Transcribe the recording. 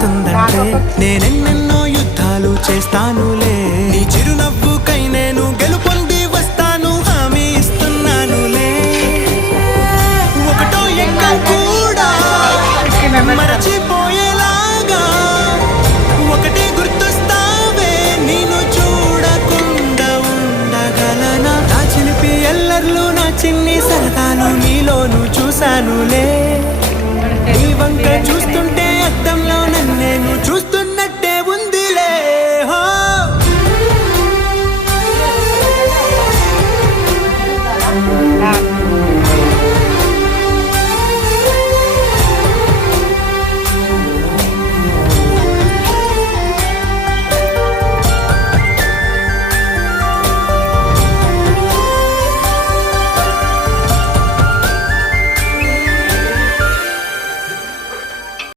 వస్తుందంటే నేనెన్నెన్నో యుద్ధాలు చేస్తానులే. నీ చిరునవ్వుకై నేను గెలుపొంది వస్తాను, హామీ ఇస్తున్నానులే. ఒకటో ఎక్క కూడా మరచిపోయేలాగా ఒకటే గుర్తొస్తావే, నేను చూడకుండా ఉండగలనా? నా చిలిపి ఎల్లర్లు, నా చిన్ని సరదాలు నీలోను చూశానులే. నీ వంక చూస్తూ